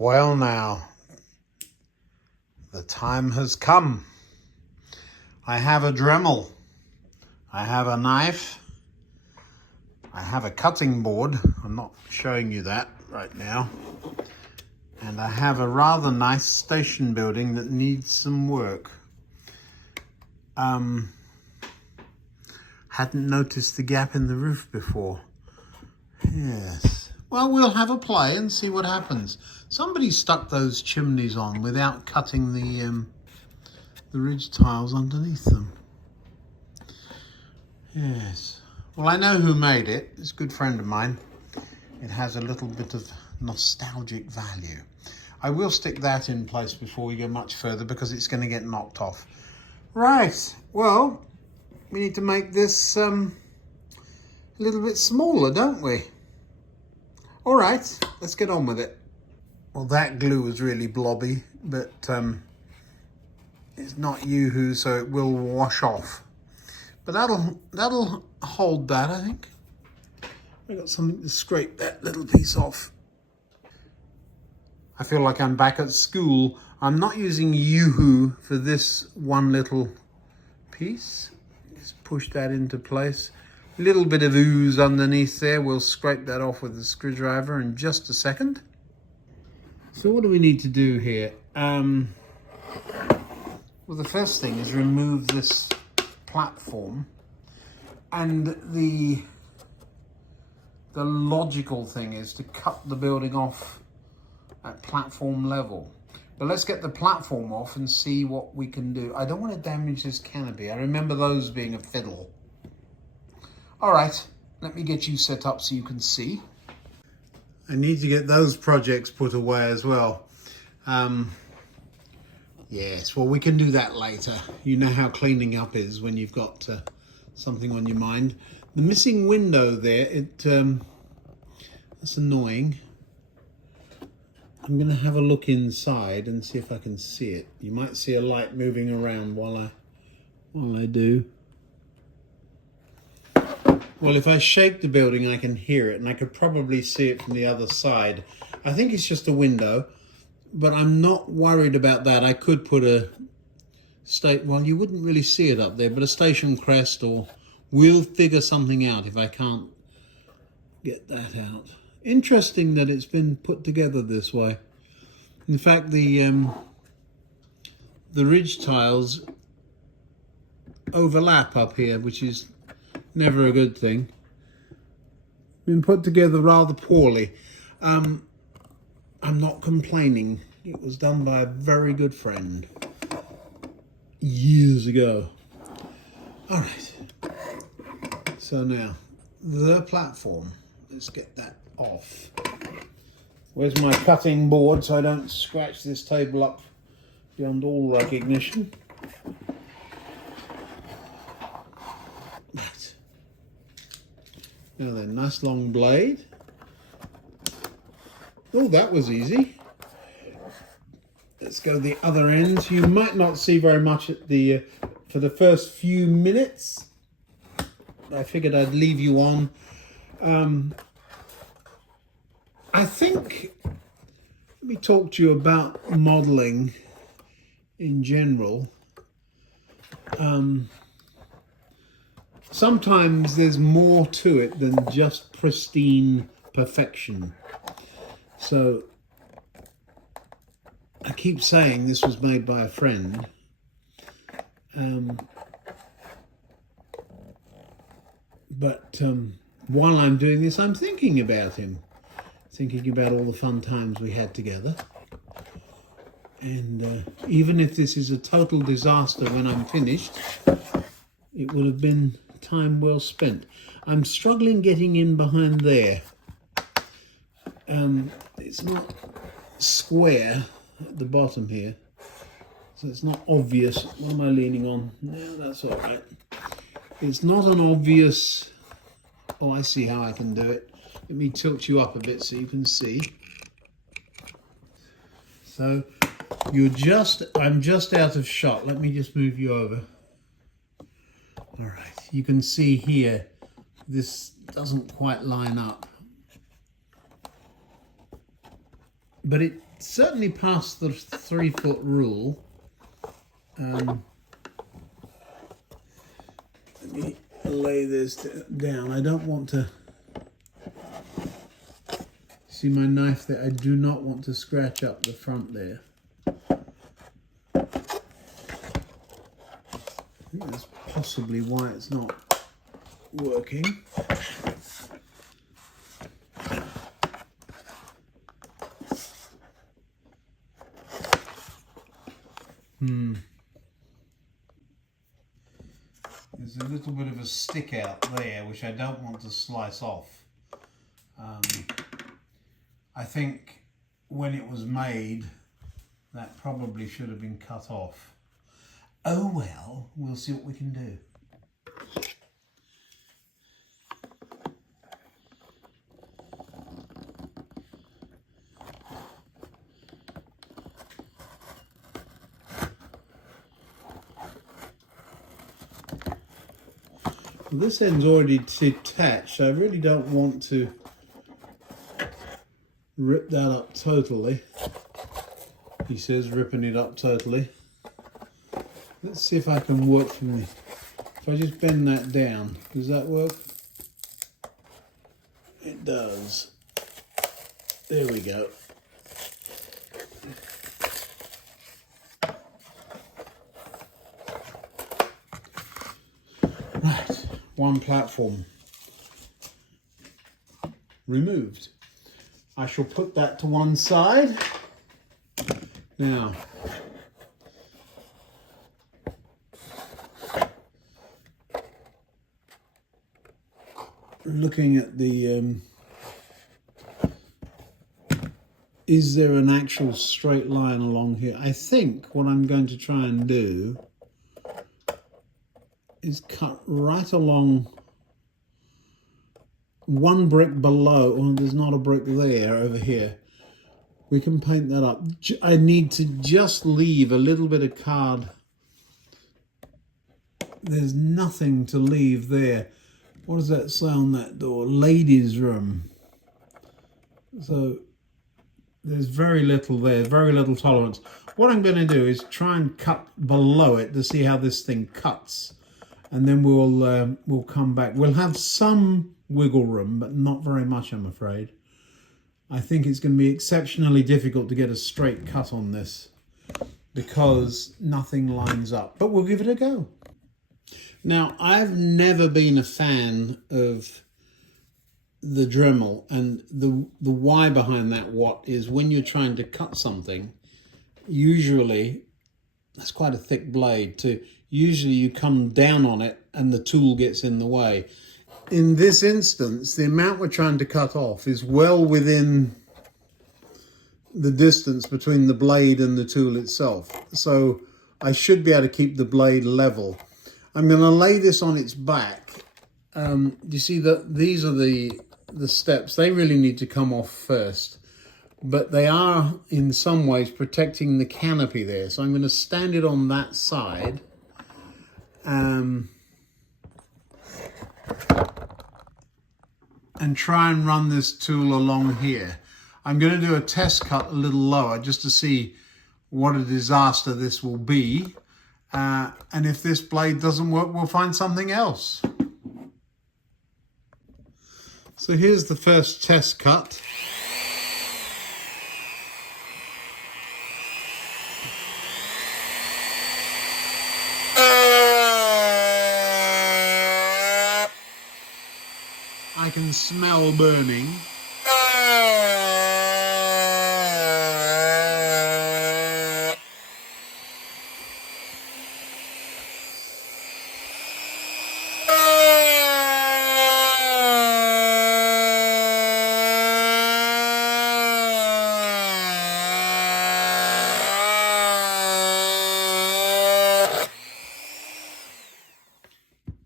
Well now, the time has come. I have a Dremel, I have a knife, I have a cutting board. I'm not showing you that right now. And I have a rather nice station building that needs some work. Hadn't noticed the gap in the roof before. Yes. Well, we'll have a play and see what happens. Somebody stuck those chimneys on without cutting the ridge tiles underneath them. Yes. Well, I know who made it. It's a good friend of mine. It has a little bit of nostalgic value. I will stick that in place before we go much further because it's going to get knocked off. Right. Well, we need to make this a little bit smaller, don't we? All right, let's get on with it. Well, that glue was really blobby, but it's not Yoo-hoo, so it will wash off. But that'll hold that, I think. I got something to scrape that little piece off. I feel like I'm back at school. I'm not using Yoo-hoo for this one little piece. Just push that into place. A little bit of ooze underneath there. We'll scrape that off with the screwdriver in just a second. So what do we need to do here? Well, the first thing is remove this platform, and the logical thing is to cut the building off at platform level. But let's get the platform off and see what we can do. I don't want to damage this canopy. I remember those being a fiddle. All right, let me get you set up so you can see. I need to get those projects put away as well. Yes, well, we can do that later. You know how cleaning up is when you've got something on your mind. The missing window there, that's annoying. I'm going to have a look inside and see if I can see it. You might see a light moving around while I do. Well, if I shake the building, I can hear it, and I could probably see it from the other side. I think it's just a window, but I'm not worried about that. I could put well, you wouldn't really see it up there, but a station crest, or we'll figure something out if I can't get that out. Interesting that it's been put together this way. In fact, the ridge tiles overlap up here, which is never a good thing. Been put together rather poorly. I'm not complaining. It was done by a very good friend years ago. All right. So now, the platform. Let's get that off. Where's my cutting board so I don't scratch this table up beyond all recognition? Right. Now then, nice long blade. Oh, that was easy. Let's go the other end. You might not see very much at the for the first few minutes. I figured I'd leave you on. I think, let me talk to you about modelling in general. Sometimes there's more to it than just pristine perfection. So I keep saying this was made by a friend. But while I'm doing this, I'm thinking about him. Thinking about all the fun times we had together. And even if this is a total disaster when I'm finished, it would have been time well spent. I'm struggling getting in behind there. It's not square at the bottom here, so it's not obvious. What am I leaning on? No, that's all right. It's not an obvious... Oh, I see how I can do it. Let me tilt you up a bit so you can see. So I'm just out of shot. Let me just move you over. All right, you can see here, this doesn't quite line up. but it certainly passed the 3-foot rule. Let me lay this down. I don't want to see my knife there. I do not want to scratch up the front there. I think that's possibly why it's not working. There's a little bit of a stick out there which I don't want to slice off. I think when it was made that probably should have been cut off. Oh well, we'll see what we can do. This end's already detached, so I really don't want to rip that up totally. He says ripping it up totally. Let's see if I can work from the... If I just bend that down, does that work? It does. There we go. Right, one platform removed. I shall put that to one side. Now, looking at the, is there an actual straight line along here? I think what I'm going to try and do is cut right along one brick below. Oh, there's not a brick there over here. We can paint that up. I need to just leave a little bit of card. There's nothing to leave there. What does that say on that door? Ladies' room. So there's very little there, very little tolerance. What I'm going to do is try and cut below it to see how this thing cuts. And then we'll come back. We'll have some wiggle room, but not very much, I'm afraid. I think it's going to be exceptionally difficult to get a straight cut on this because nothing lines up, but we'll give it a go. Now, I've never been a fan of the Dremel, and the why behind that what is when you're trying to cut something, usually that's quite a thick blade too. Usually you come down on it and the tool gets in the way. In this instance, the amount we're trying to cut off is well within the distance between the blade and the tool itself. So I should be able to keep the blade level. I'm going to lay this on its back. You see that these are the steps. They really need to come off first. But they are in some ways protecting the canopy there. So I'm going to stand it on that side. And try and run this tool along here. I'm going to do a test cut a little lower just to see what a disaster this will be. And if this blade doesn't work, we'll find something else. So here's the first test cut. I can smell burning.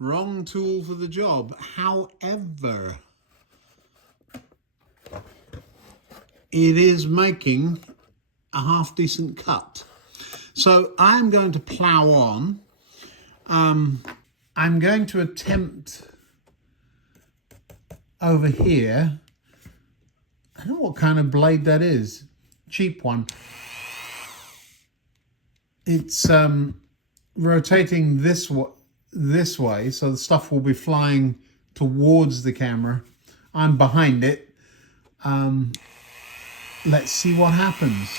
Wrong tool for the job. However, it is making a half decent cut. So I'm going to plow on. I'm going to attempt over here. I don't know what kind of blade that is. cheap one. It's rotating this way, so the stuff will be flying towards the camera. I'm behind it. Let's see what happens.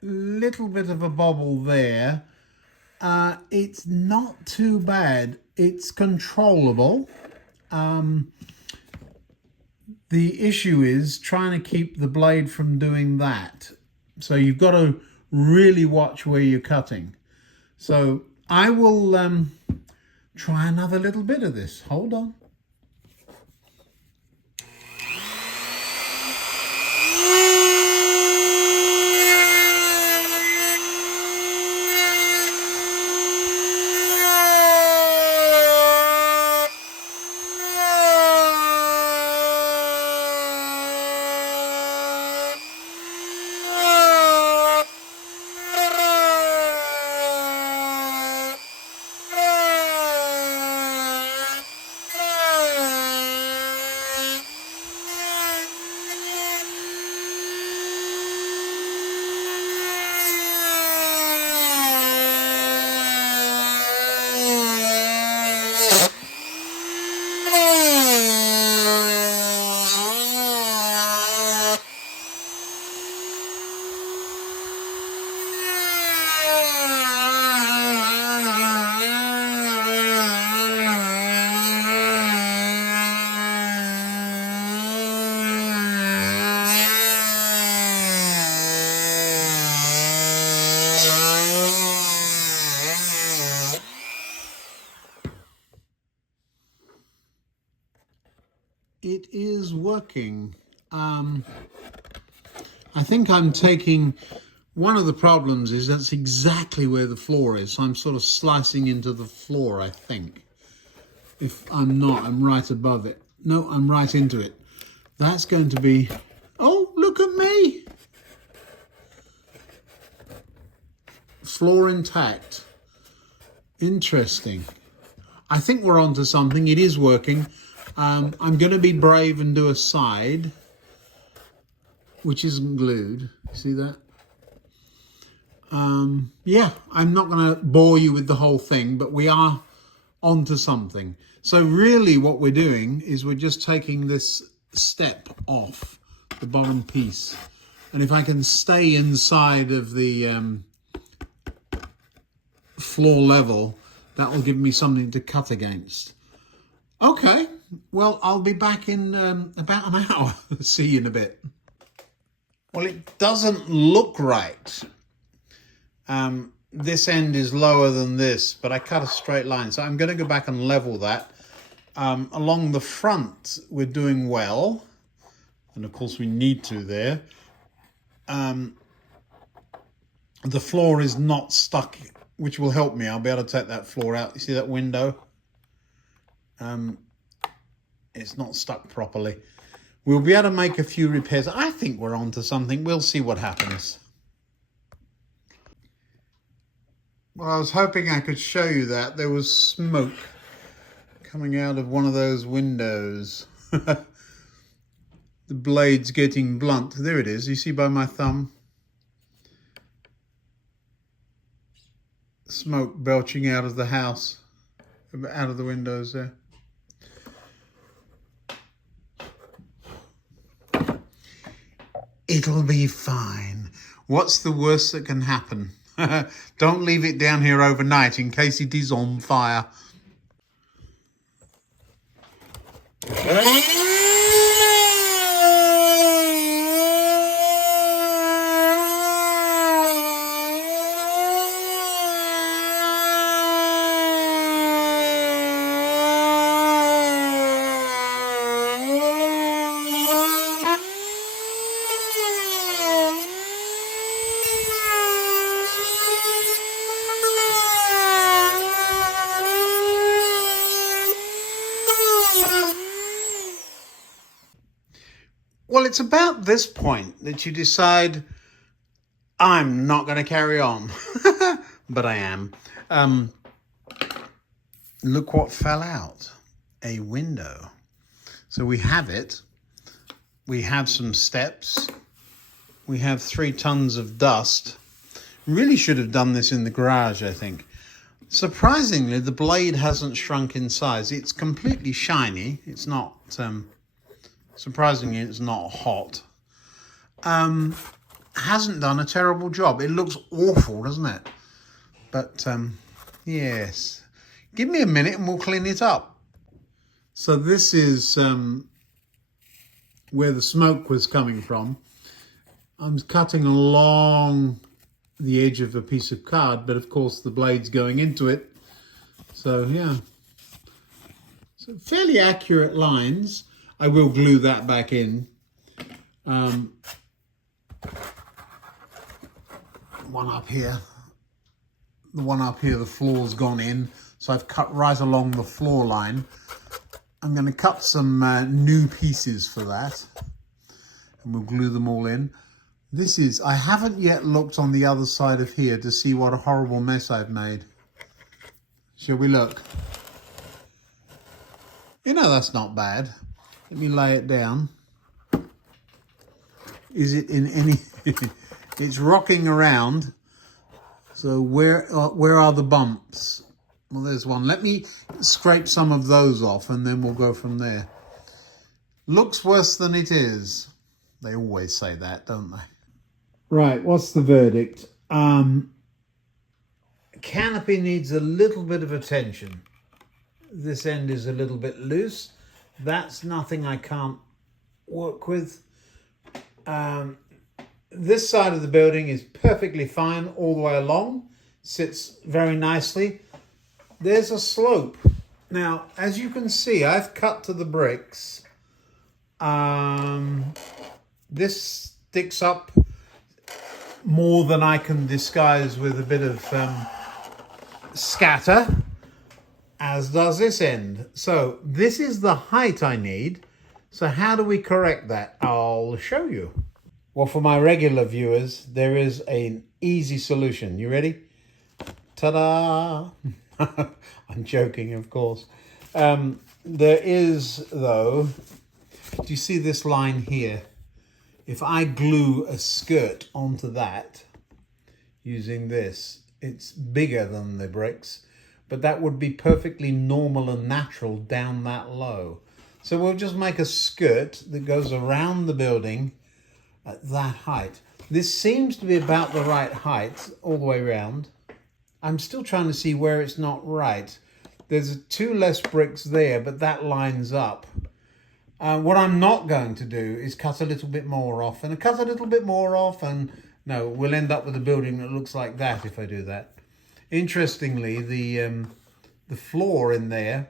Little bit of a bobble there. It's not too bad. It's controllable. The issue is trying to keep the blade from doing that. So you've got to really watch where you're cutting. So I will try another little bit of this. Hold on. It is working. I think I'm taking, one of the problems is that's exactly where the floor is. So I'm sort of slicing into the floor, I think. If I'm not, I'm right above it. No, I'm right into it. That's going to be, oh, look at me. Floor intact. Interesting. I think we're onto something. It is working. I'm going to be brave and do a side, which isn't glued. See that? Yeah, I'm not going to bore you with the whole thing, but we are onto something. So really what we're doing is we're just taking this step off the bottom piece. And if I can stay inside of the floor level, that will give me something to cut against. Okay, well, I'll be back in about an hour. See you in a bit. Well, it doesn't look right. This end is lower than this, but I cut a straight line. So I'm going to go back and level that. Along the front, we're doing well. And of course, we need to there. The floor is not stuck, which will help me. I'll be able to take that floor out. You see that window? It's not stuck properly. We'll be able to make a few repairs. I think we're onto something. We'll see what happens. Well, I was hoping I could show you that. There was smoke coming out of one of those windows. The blade's getting blunt. There it is. You see by my thumb? Smoke belching out of the house, out of the windows there. It'll be fine. What's the worst that can happen? Don't leave it down here overnight in case it is on fire. Well, it's about this point that you decide, I'm not going to carry on. But I am. Look what fell out. A window. So we have it. We have some steps. We have 3 tons of dust. Really should have done this in the garage, I think. Surprisingly, the blade hasn't shrunk in size. It's completely shiny. It's not... surprisingly, it's not hot. Hasn't done a terrible job. It looks awful, doesn't it? But, yes. Give me a minute and we'll clean it up. So this is where the smoke was coming from. I'm cutting along the edge of a piece of card, but of course the blade's going into it. So, yeah. So fairly accurate lines. I will glue that back in. One up here. The one up here, the floor's gone in. So I've cut right along the floor line. I'm going to cut some new pieces for that. And we'll glue them all in. This is, I haven't yet looked on the other side of here to see what a horrible mess I've made. Shall we look? You know, that's not bad. Let me lay it down. Is it in any... It's rocking around. So where are the bumps? Well, there's one. Let me scrape some of those off and then we'll go from there. Looks worse than it is. They always say that, don't they? Right, what's the verdict? Canopy needs a little bit of attention. This end is a little bit loose. That's nothing I can't work with. This side of the building is perfectly fine all the way along. Sits very nicely. There's a slope. Now, as you can see, I've cut to the bricks. This sticks up more than I can disguise with a bit of scatter, as does this end. So this is the height I need. So how do we correct that? I'll show you. Well, for my regular viewers, there is an easy solution. You ready? Ta-da! I'm joking, of course. There is, though, do you see this line here? If I glue a skirt onto that using this, it's bigger than the bricks, but that would be perfectly normal and natural down that low. So we'll just make a skirt that goes around the building at that height. This seems to be about the right height all the way around. I'm still trying to see where it's not right. There's 2 less bricks there, but that lines up. What I'm not going to do is cut a little bit more off and cut a little bit more off, and no, we'll end up with a building that looks like that if I do that. Interestingly, the floor in there,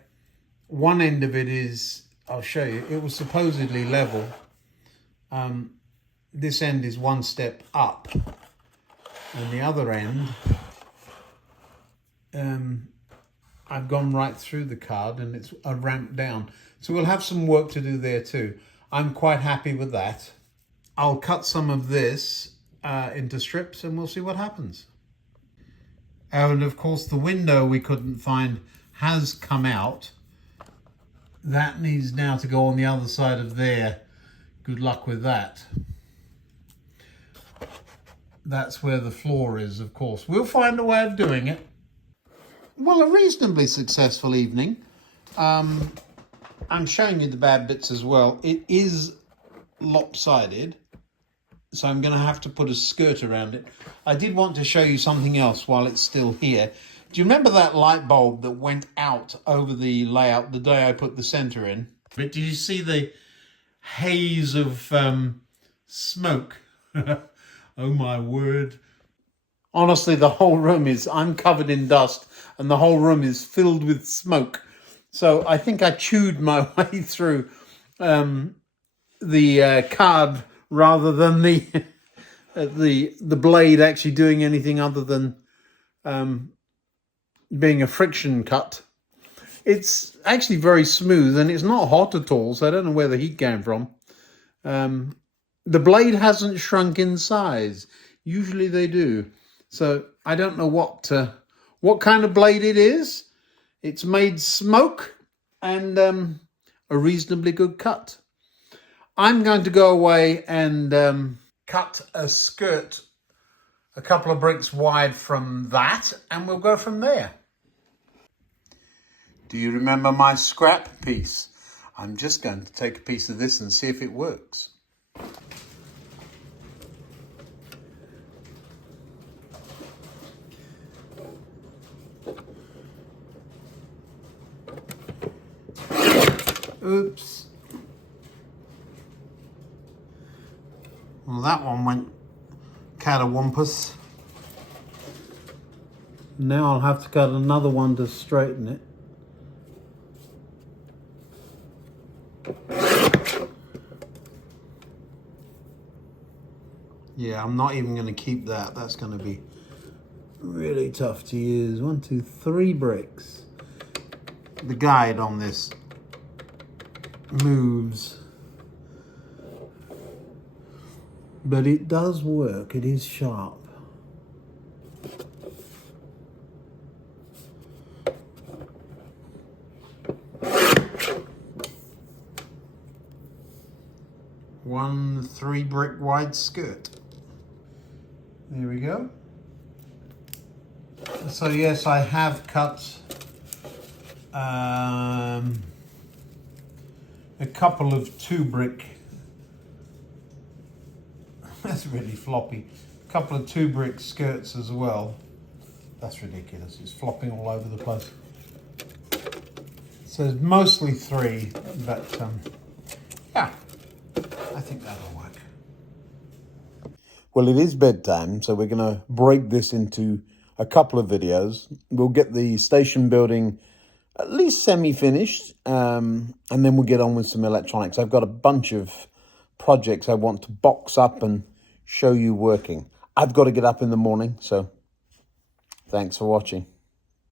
one end of it is, I'll show you, it was supposedly level. This end is 1 step up, and the other end, I've gone right through the card and it's a ramp down. So we'll have some work to do there too. I'm quite happy with that. I'll cut some of this into strips and we'll see what happens. And of course the window we couldn't find has come out. That needs now to go on the other side of there. Good luck with that. That's where the floor is, of course. We'll find a way of doing it. Well, a reasonably successful evening. I'm showing you the bad bits as well. It is lopsided, so I'm going to have to put a skirt around it. I did want to show you something else while it's still here. Do you remember that light bulb that went out over the layout the day I put the center in? But did you see the haze of smoke? Oh my word. Honestly, the whole room I'm covered in dust and the whole room is filled with smoke. So I think I chewed my way through the card rather than the blade actually doing anything other than being a friction cut. It's actually very smooth and it's not hot at all, so I don't know where the heat came from. The blade hasn't shrunk in size. Usually they do. So I don't know what kind of blade it is. It's made smoke and a reasonably good cut. I'm going to go away and cut a skirt a couple of bricks wide from that, and we'll go from there. Do you remember my scrap piece? I'm just going to take a piece of this and see if it works. Oops. Well, that one went catawampus. Now I'll have to cut another one to straighten it. Yeah, I'm not even going to keep that. That's going to be really tough to use. 1, 2, 3 bricks. The guide on this moves, but it does work. It is sharp. One 3 brick wide skirt. There we go. So yes, I have cut a couple of 2 brick. That's really floppy. A couple of 2 brick skirts as well. That's ridiculous. It's flopping all over the place. So it's mostly 3, but yeah, I think that'll work. Well, it is bedtime, so we're going to break this into a couple of videos. We'll get the station building at least semi-finished, and then we'll get on with some electronics. I've got a bunch of projects I want to box up and show you working. I've got to get up in the morning, so thanks for watching.